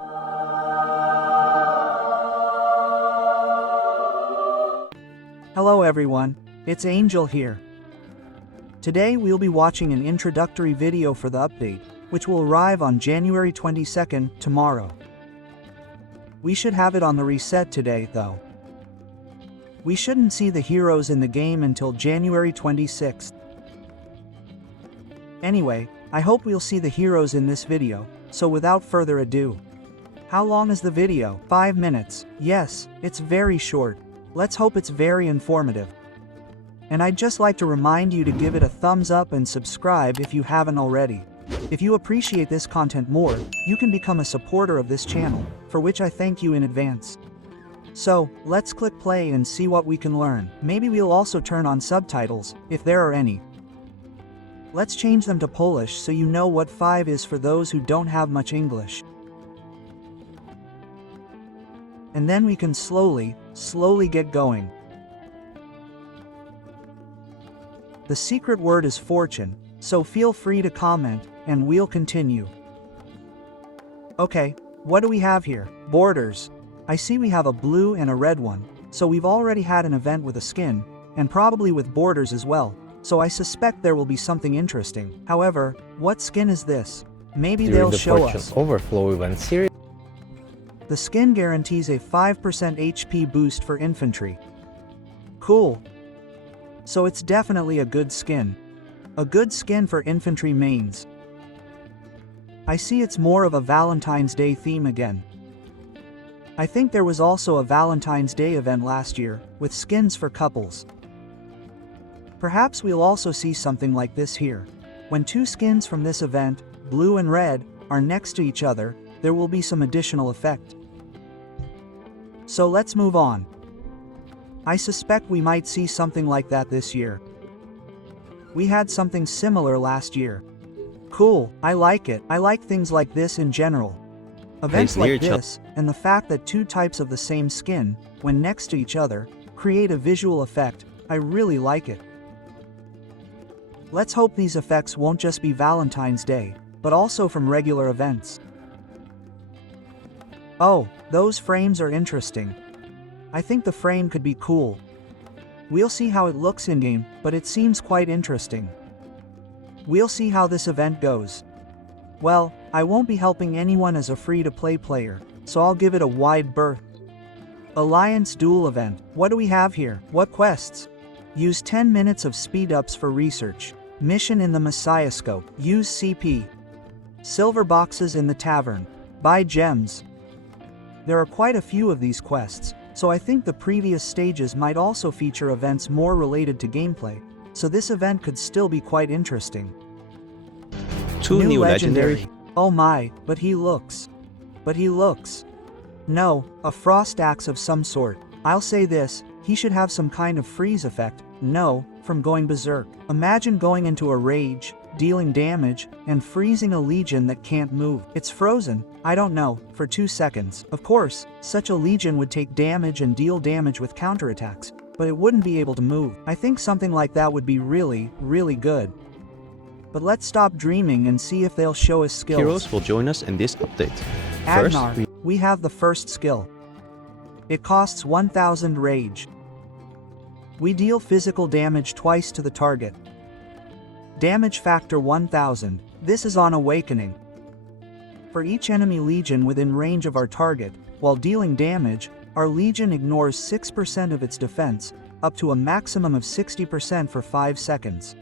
Hello everyone, it's Angel here. Today we'll be watching an introductory video for the update, which will arrive on January 22nd, tomorrow. We should have it on the reset today, though. We shouldn't see the heroes in the game until January 26th. Anyway, I hope we'll see the heroes in this video, so without further ado. How long is the video? 5 minutes. Yes, it's very short. Let's hope it's very informative. And I'd just like to remind you to give it a thumbs up and subscribe if you haven't already. If you appreciate this content more, you can become a supporter of this channel, for which I thank you in advance. So, let's click play and see what we can learn. Maybe we'll also turn on subtitles, if there are any. Let's change them to Polish so you know what 5 is for those who don't have much English. And then we can slowly get going. The secret word is fortune, so feel free to comment, and we'll continue. Okay, what do we have here? Borders. I see we have a blue and a red one, so we've already had an event with a skin, and probably with borders as well, so I suspect there will be something interesting. However, what skin is this? Maybe they'll show us. Overflow event series. The skin guarantees a 5% HP boost for infantry. Cool. So it's definitely a good skin. A good skin for infantry mains. I see it's more of a Valentine's Day theme again. I think there was also a Valentine's Day event last year, with skins for couples. Perhaps we'll also see something like this here. When 2 skins from this event, blue and red, are next to each other, there will be some additional effect. So let's move on. I suspect we might see something like that this year. We had something similar last year. Cool, I like it. I like things like this in general. Events like this, and the fact that 2 types of the same skin, when next to each other, create a visual effect, I really like it. Let's hope these effects won't just be Valentine's Day, but also from regular events. Oh, those frames are interesting. I think the frame could be cool. We'll see how it looks in-game, but it seems quite interesting. We'll see how this event goes. Well, I won't be helping anyone as a free-to-play player, so I'll give it a wide berth. Alliance Duel Event. What do we have here? What quests? Use 10 minutes of speed-ups for research. Mission in the Messiah Scope. Use CP. Silver boxes in the tavern. Buy gems. There are quite a few of these quests, so I think the previous stages might also feature events more related to gameplay, so this event could still be quite interesting. 2 new legendary. Oh my, but he looks. No, a frost axe of some sort. I'll say this, he should have some kind of freeze effect, no, from going berserk. Imagine going into a rage, dealing damage, and freezing a legion that can't move. It's frozen, I don't know, for 2 seconds. Of course, such a legion would take damage and deal damage with counterattacks, but it wouldn't be able to move. I think something like that would be really good. But let's stop dreaming and see if they'll show us skills. Heroes will join us in this update. Agnar, we have the first skill. It costs 1000 rage. We deal physical damage twice to the target. Damage factor 1000, this is on awakening. For each enemy legion within range of our target, while dealing damage, our legion ignores 6% of its defense, up to a maximum of 60% for 5 seconds.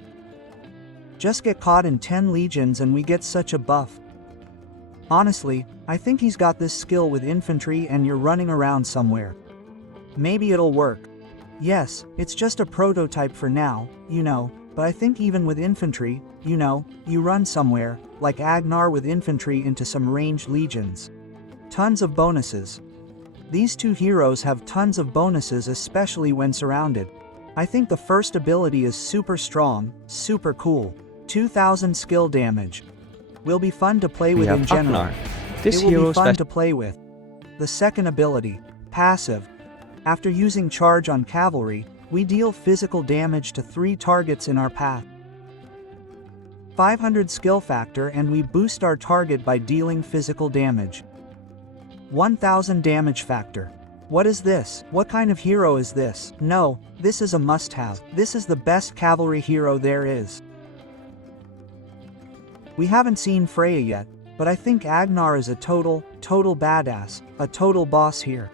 Just get caught in 10 legions and we get such a buff. Honestly, I think he's got this skill with infantry and you're running around somewhere. Maybe it'll work. Yes, it's just a prototype for now, you know, but I think even with infantry, you know, you run somewhere, like Agnar with infantry into some ranged legions. Tons of bonuses. These 2 heroes have tons of bonuses, especially when surrounded. I think the first ability is super strong, super cool. 2000 skill damage. Will be fun to play with in general. It will be fun to play with. The second ability, passive. After using charge on Cavalry, we deal physical damage to 3 targets in our path. 500 skill factor and we boost our target by dealing physical damage. 1000 damage factor. What is this? What kind of hero is this? No, this is a must-have. This is the best cavalry hero there is. We haven't seen Freya yet, but I think Agnar is a total badass, a total boss here.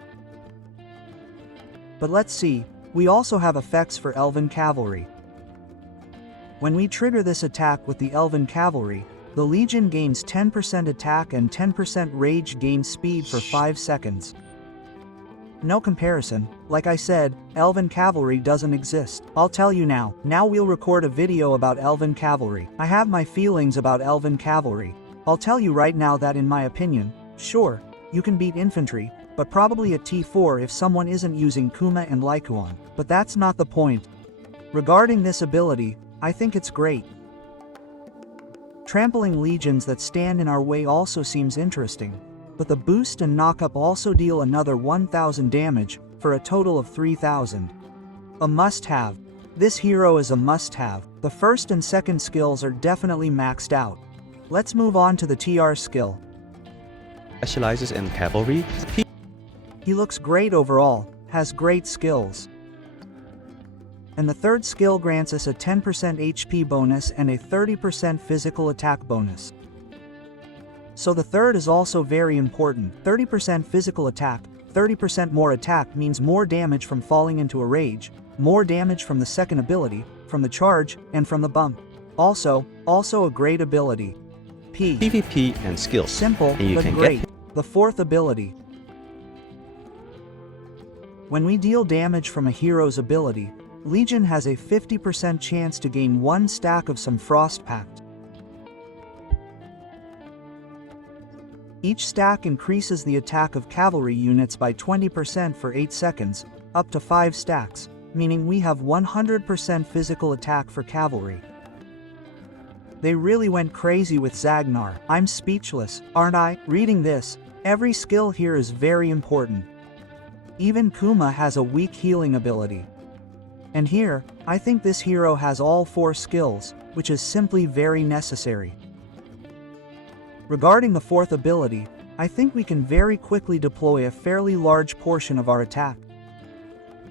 But let's see, we also have effects for Elven Cavalry. When we trigger this attack with the Elven Cavalry, the Legion gains 10% attack and 10% rage gain speed for 5 seconds. No comparison, like I said, Elven Cavalry doesn't exist. I'll tell you now. Now we'll record a video about Elven Cavalry. I have my feelings about Elven Cavalry. I'll tell you right now that in my opinion, sure, you can beat infantry, but probably a T4 if someone isn't using Kuma and Lykuon. But that's not the point. Regarding this ability, I think it's great. Trampling legions that stand in our way also seems interesting. But the boost and knockup also deal another 1000 damage, for a total of 3000. A must-have. This hero is a must-have. The first and second skills are definitely maxed out. Let's move on to the TR skill. Specializes in cavalry. He looks great overall, has great skills. And the third skill grants us a 10% HP bonus and a 30% physical attack bonus. So the third is also very important. 30% physical attack, 30% more attack means more damage from falling into a rage, more damage from the second ability, from the charge, and from the bump. Also a great ability. PvP and skills. Simple, but great. The fourth ability. When we deal damage from a hero's ability, Legion has a 50% chance to gain 1 stack of some Frost Pact. Each stack increases the attack of cavalry units by 20% for 8 seconds, up to 5 stacks, meaning we have 100% physical attack for cavalry. They really went crazy with Zagnar. I'm speechless, aren't I? Reading this, every skill here is very important. Even Kuma has a weak healing ability. And here, I think this hero has all 4 skills, which is simply very necessary. Regarding the fourth ability, I think we can very quickly deploy a fairly large portion of our attack.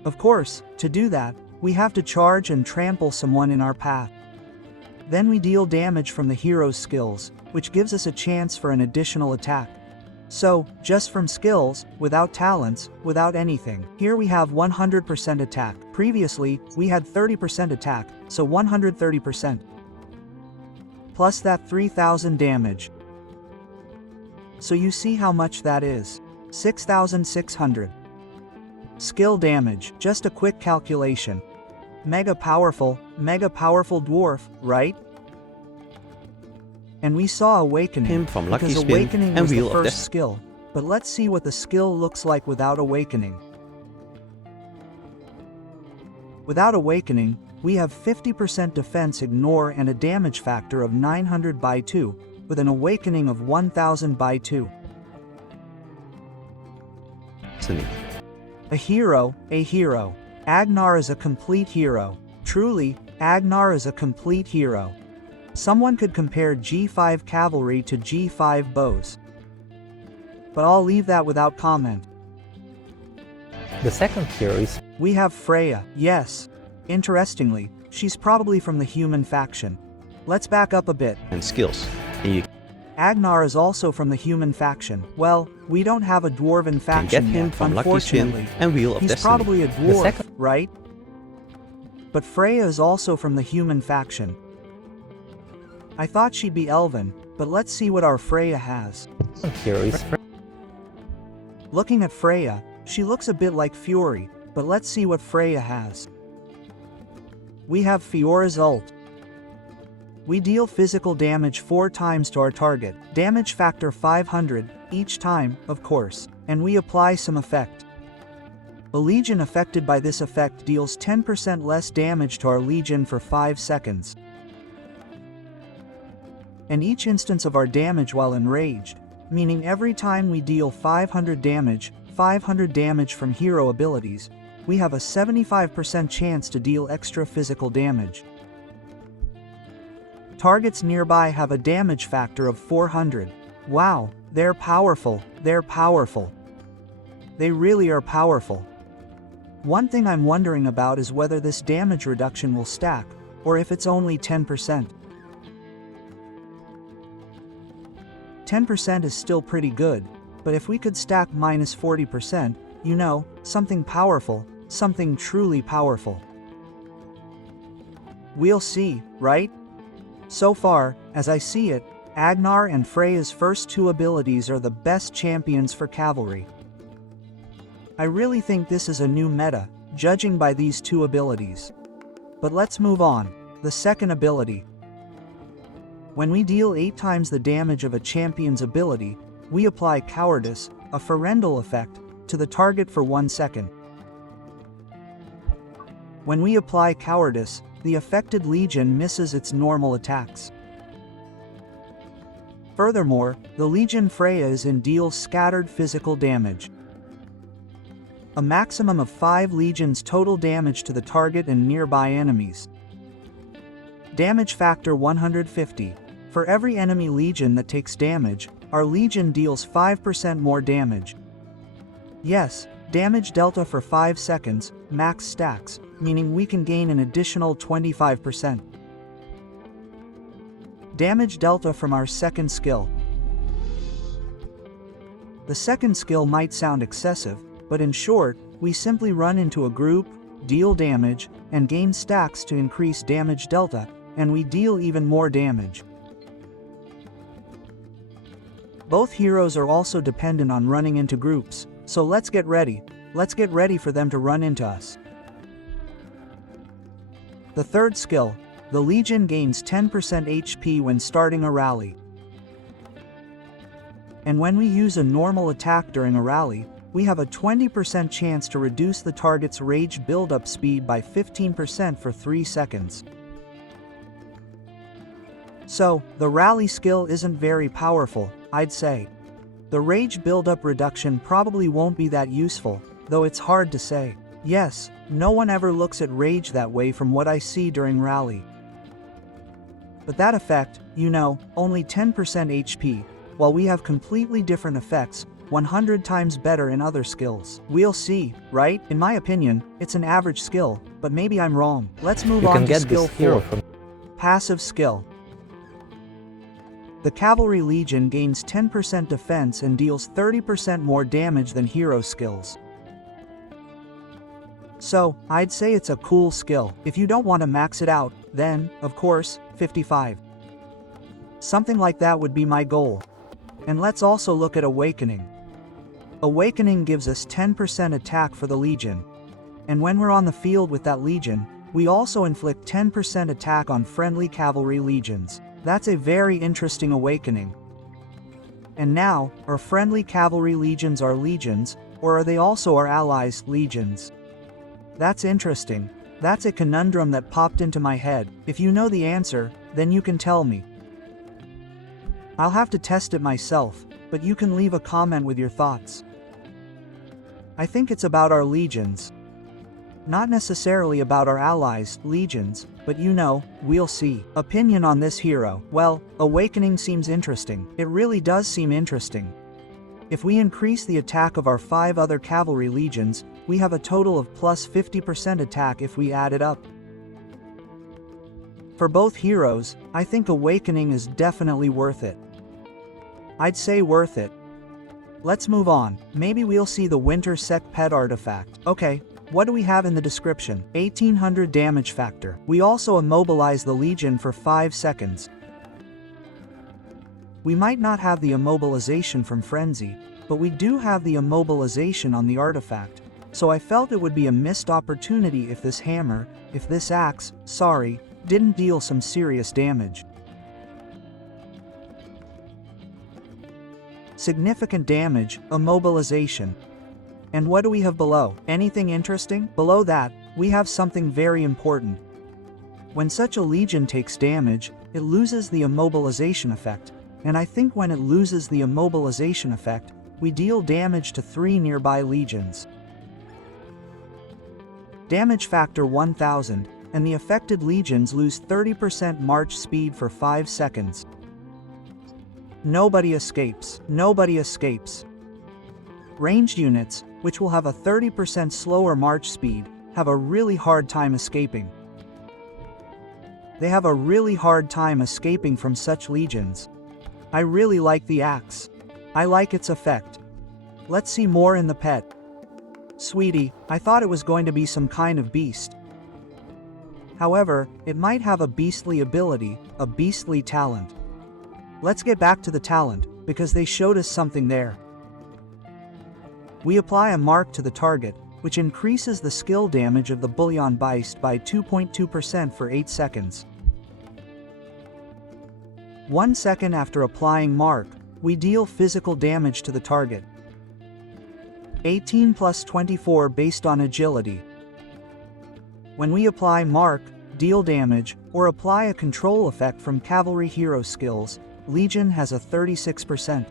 Of course, to do that, we have to charge and trample someone in our path. Then we deal damage from the hero's skills, which gives us a chance for an additional attack. So, just from skills, without talents, without anything. Here we have 100% attack. Previously, we had 30% attack, so 130%. Plus that 3000 damage. So you see how much that is. 6600. Skill damage, just a quick calculation. Mega powerful dwarf, right? And we saw Awakening, Him from Lucky because Spin Awakening and was Wheel the of first Death. skill. But let's see what the skill looks like without Awakening. Without Awakening, we have 50% defense ignore and a damage factor of 900 by 2, with an Awakening of 1000 by 2. A hero. Agnar is a complete hero. Truly, Agnar is a complete hero. Someone could compare G5 cavalry to G5 bows. But I'll leave that without comment. The second hero is... We have Freya, yes. Interestingly, she's probably from the human faction. Let's back up a bit. And skills. And you Agnar is also from the human faction. Well, we don't have a dwarven can faction get him yet, from Lucky Spin unfortunately. and Wheel of He's Destiny. probably a dwarf, right? But Freya is also from the human faction. I thought she'd be elven, but let's see what our Freya has. Here is Looking at Freya, she looks a bit like Fury, but let's see what Freya has. We have Fiora's ult. We deal physical damage 4 times to our target, damage factor 500, each time, of course, and we apply some effect. A legion affected by this effect deals 10% less damage to our legion for 5 seconds. And each instance of our damage while enraged, meaning every time we deal 500 damage from hero abilities, we have a 75% chance to deal extra physical damage. Targets nearby have a damage factor of 400. Wow, They're powerful, they're powerful. They really are powerful. One thing I'm wondering about is whether this damage reduction will stack, or if it's only 10%. 10% is still pretty good, but if we could stack minus 40%, you know, something powerful, something truly powerful. We'll see, right? So far, as I see it, Agnar and Freya's first two abilities are the best champions for Cavalry. I really think this is a new meta, judging by these two abilities. But let's move on. The second ability. When we deal 8 times the damage of a champion's ability, we apply Cowardice, a Ferendal effect, to the target for 1 second. When we apply Cowardice, the affected legion misses its normal attacks. Furthermore, the Legion Freya is and deals scattered physical damage. A maximum of 5 legions total damage to the target and nearby enemies. Damage factor 150. For every enemy legion that takes damage, our legion deals 5% more damage. Yes, damage delta for 5 seconds, max stacks, meaning we can gain an additional 25%. Damage delta from our second skill. The second skill might sound excessive, but in short, we simply run into a group, deal damage, and gain stacks to increase damage delta, and we deal even more damage. Both heroes are also dependent on running into groups, so let's get ready for them to run into us. The third skill, the Legion gains 10% HP when starting a rally. And when we use a normal attack during a rally, we have a 20% chance to reduce the target's rage build-up speed by 15% for 3 seconds. So, the rally skill isn't very powerful, I'd say. The rage build-up reduction probably won't be that useful, though it's hard to say. Yes, no one ever looks at rage that way from what I see during rally. But that effect, you know, only 10% HP, while we have completely different effects, 100 times better in other skills. We'll see, right? In my opinion, it's an average skill, but maybe I'm wrong. Let's move on to skill 4. Passive skill. The Cavalry Legion gains 10% defense and deals 30% more damage than hero skills. So, I'd say it's a cool skill. If you don't want to max it out, then, of course, 55. Something like that would be my goal. And let's also look at Awakening. Awakening gives us 10% attack for the Legion. And when we're on the field with that Legion, we also inflict 10% attack on friendly Cavalry Legions. That's a very interesting awakening. And now, are friendly Cavalry Legions our legions, or are they also our allies' legions? That's interesting. That's a conundrum that popped into my head. If you know the answer, then you can tell me. I'll have to test it myself, but you can leave a comment with your thoughts. I think it's about our legions. Not necessarily about our allies' legions, but you know, we'll see. Opinion on this hero. Well, Awakening seems interesting. It really does seem interesting. If we increase the attack of our 5 other Cavalry Legions, we have a total of plus 50% attack if we add it up. For both heroes, I think Awakening is definitely worth it. I'd say worth it. Let's move on. Maybe we'll see the Winter Sec Pet artifact. Okay, what do we have in the description? 1800 damage factor. We also immobilize the Legion for 5 seconds. We might not have the immobilization from Frenzy, but we do have the immobilization on the artifact, so I felt it would be a missed opportunity if this hammer, if this axe, didn't deal some serious damage. Significant damage, immobilization. And what do we have below? Anything interesting? Below that, we have something very important. When such a legion takes damage, it loses the immobilization effect, and I think when it loses the immobilization effect, we deal damage to 3 nearby legions. Damage factor 1000, and the affected legions lose 30% march speed for 5 seconds. Nobody escapes. Nobody escapes. Ranged units, which will have a 30% slower march speed, have a really hard time escaping. They have a really hard time escaping from such legions. I really like the axe. I like its effect. Let's see more in the pet. Sweetie, I thought it was going to be some kind of beast. However, it might have a beastly ability, a beastly talent. Let's get back to the talent, because they showed us something there. We apply a mark to the target, which increases the skill damage of the bullion beast by 2.2% for 8 seconds. 1 second after applying mark, we deal physical damage to the target. 18 plus 24 based on agility. When we apply mark, deal damage, or apply a control effect from cavalry hero skills, Legion has a 36%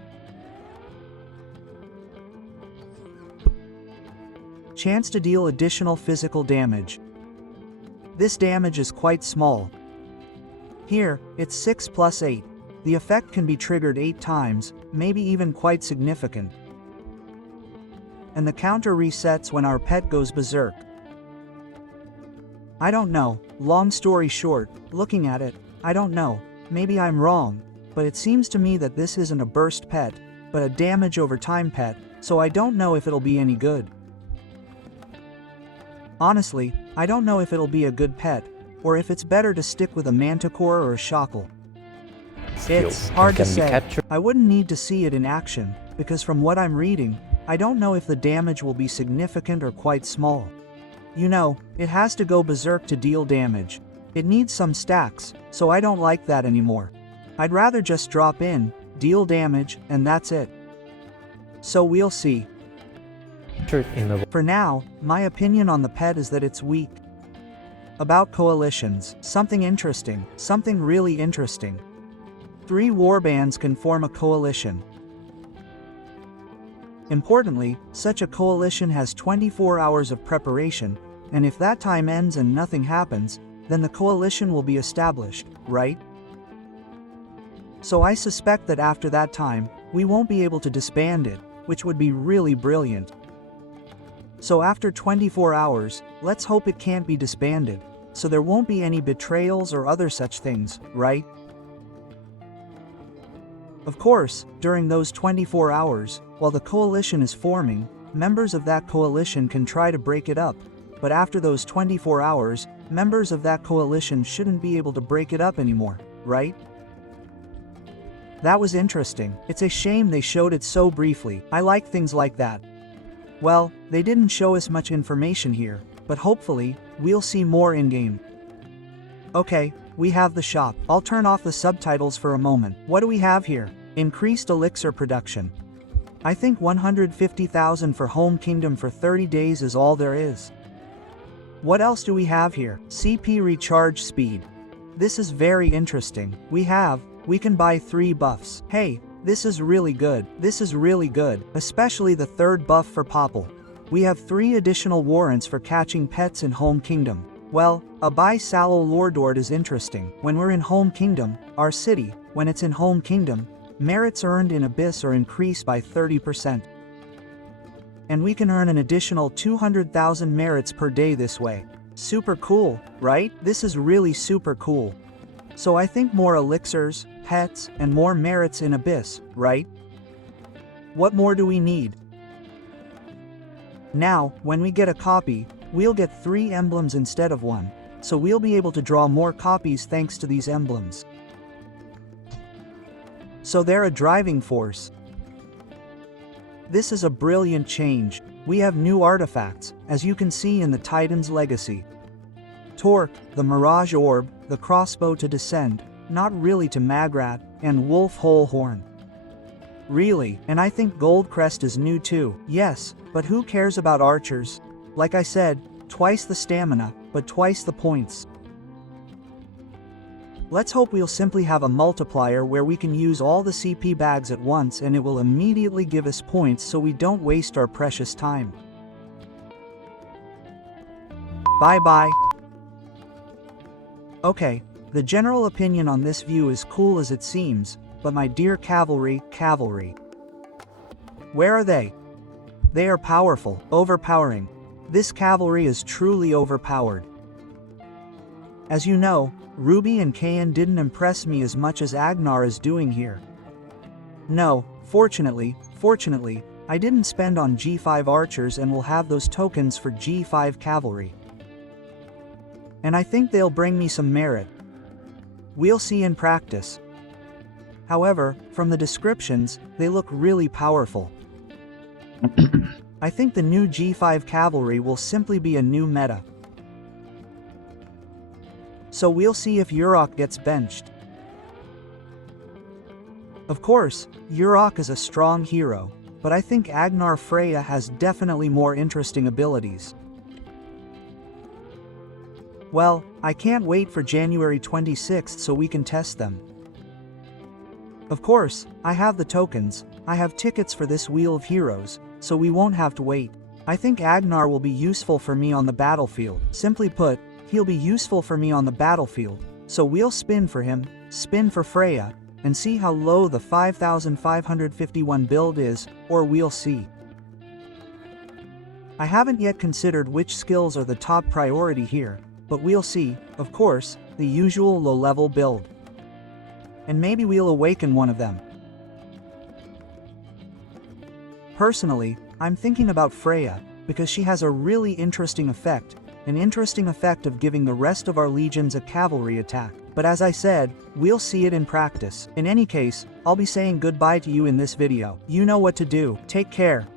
chance to deal additional physical damage. This damage is quite small. Here, it's 6 plus 8. The effect can be triggered 8 times, maybe even quite significant. And the counter resets when our pet goes berserk. I don't know, long story short, looking at it, I don't know, maybe I'm wrong, but it seems to me that this isn't a burst pet, but a damage over time pet, so I don't know if it'll be any good. Honestly, I don't know if it'll be a good pet, or if it's better to stick with a manticore or a shackle. It's hard to say. I wouldn't need to see it in action, because from what I'm reading, I don't know if the damage will be significant or quite small. You know, it has to go berserk to deal damage. It needs some stacks, so I don't like that anymore. I'd rather just drop in, deal damage, and that's it. So we'll see. For now, my opinion on the pet is that it's weak. About coalitions, something interesting, something really interesting. 3 warbands can form a coalition. Importantly, such a coalition has 24 hours of preparation, and if that time ends and nothing happens, then the coalition will be established, right? So I suspect that after that time, we won't be able to disband it, which would be really brilliant. So after 24 hours, let's hope it can't be disbanded, so there won't be any betrayals or other such things, right? Of course, during those 24 hours, while the coalition is forming, members of that coalition can try to break it up, but after those 24 hours, members of that coalition shouldn't be able to break it up anymore, right? That was interesting. It's a shame they showed it so briefly. I like things like that. Well, they didn't show us much information here, but hopefully, we'll see more in-game. Okay, we have the shop. I'll turn off the subtitles for a moment. What do we have here? Increased elixir production. I think 150,000 for Home Kingdom for 30 days is all there is. What else do we have here? CP recharge speed. This is very interesting. We can buy 3 buffs. Hey, this is really good. This is really good, especially the 3rd buff for Popple. We have 3 additional warrants for catching pets in Home Kingdom. Well, a buy Sallow Lordord is interesting. When we're in Home Kingdom, our city, when it's in Home Kingdom, merits earned in Abyss are increased by 30%. And we can earn an additional 200,000 merits per day this way. Super cool, right? This is really super cool. So I think more elixirs, pets, and more merits in Abyss, right? What more do we need? Now, when we get a copy, we'll get 3 emblems instead of 1, so we'll be able to draw more copies thanks to these emblems. So they're a driving force. This is a brilliant change. We have new artifacts, as you can see in the Titan's Legacy. Torque, the Mirage Orb, the Crossbow to Descend, not really to Magrat, and Wolf Hole Horn. Really, and I think Goldcrest is new too. Yes, but who cares about archers? Like I said, twice the stamina, but twice the points. Let's hope we'll simply have a multiplier where we can use all the CP bags at once and it will immediately give us points so we don't waste our precious time. Bye bye. Okay, the general opinion on this view is cool as it seems, but my dear cavalry, cavalry. Where are they? They are powerful, overpowering. This cavalry is truly overpowered. As you know, Ruby and Cain didn't impress me as much as Agnar is doing here. No, fortunately, I didn't spend on G5 archers and will have those tokens for G5 cavalry. And I think they'll bring me some merit. We'll see in practice. However, from the descriptions, they look really powerful. I think the new G5 cavalry will simply be a new meta. So we'll see if Urok gets benched. Of course, Urok is a strong hero, but I think Agnar Freya has definitely more interesting abilities. Well, I can't wait for January 26th so we can test them. Of course, I have the tokens, I have tickets for this Wheel of Heroes, so we won't have to wait. I think Agnar will be useful for me on the battlefield. Simply put, he'll be useful for me on the battlefield, so we'll spin for him, spin for Freya, and see how low the 5551 build is, or we'll see. I haven't yet considered which skills are the top priority here, but we'll see, of course, the usual low-level build. And maybe we'll awaken one of them. Personally, I'm thinking about Freya, because she has a really interesting effect, an interesting effect of giving the rest of our legions a cavalry attack. But as I said, we'll see it in practice. In any case, I'll be saying goodbye to you in this video. You know what to do. Take care.